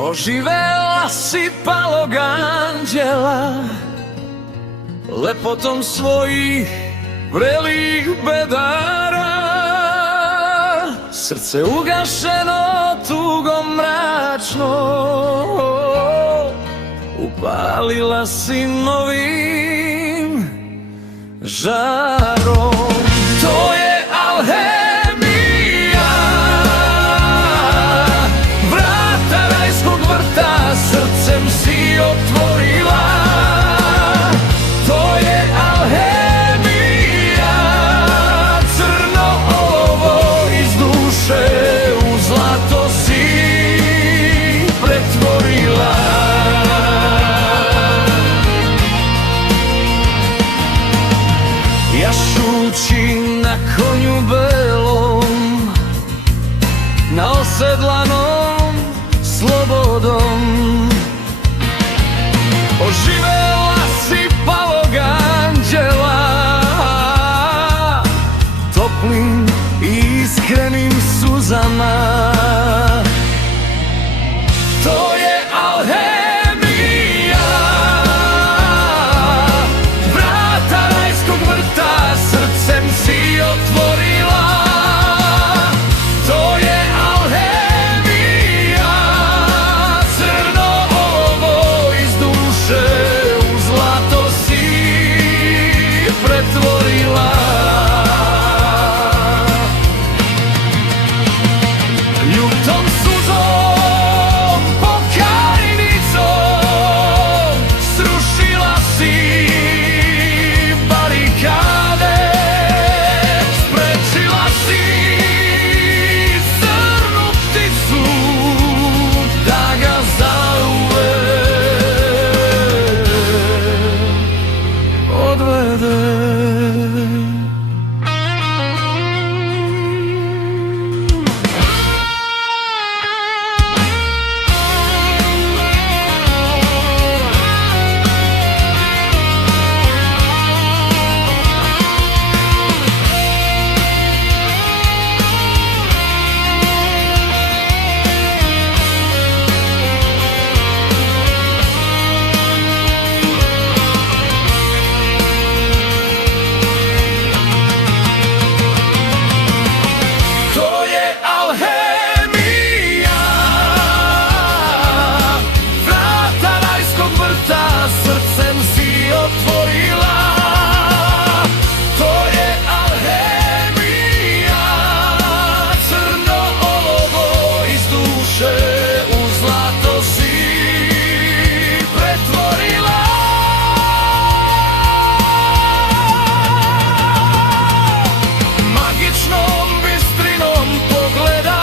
Oživela si palog anđela, lepotom svojih vrelih bedara. Srce ugašeno tugom mračno, upalila si novim žarom. To je alhemija, vrata rajskog vrta srcem si otvorila. To je alhemija, crno olovo iz duše u zlato si pretvorila. Jašući na konju belom, na osedlanom slobodom, oživela si palog anđela, toplim i iskrenim suzama. To je alhemija, vrata rajskog vrta srcem si otvorila. To je alhemija, crno olovo iz duše u zlato si pretvorila. Ljutom suzom, pokajnicom srušila si barikade, sprečila si crnu pticu da ga zauvek odvede. To je alhemija, vrata rajskog vrta srcem si otvorila. To je alhemija, crno olovo iz duše u zlato si pretvorila. Magičnom bistrinom pogleda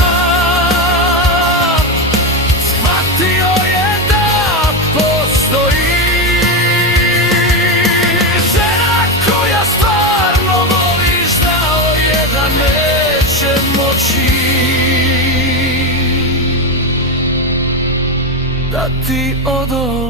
shvatio je da postoji žena koja stvarno voli, znao je da neće moći da ti odoli.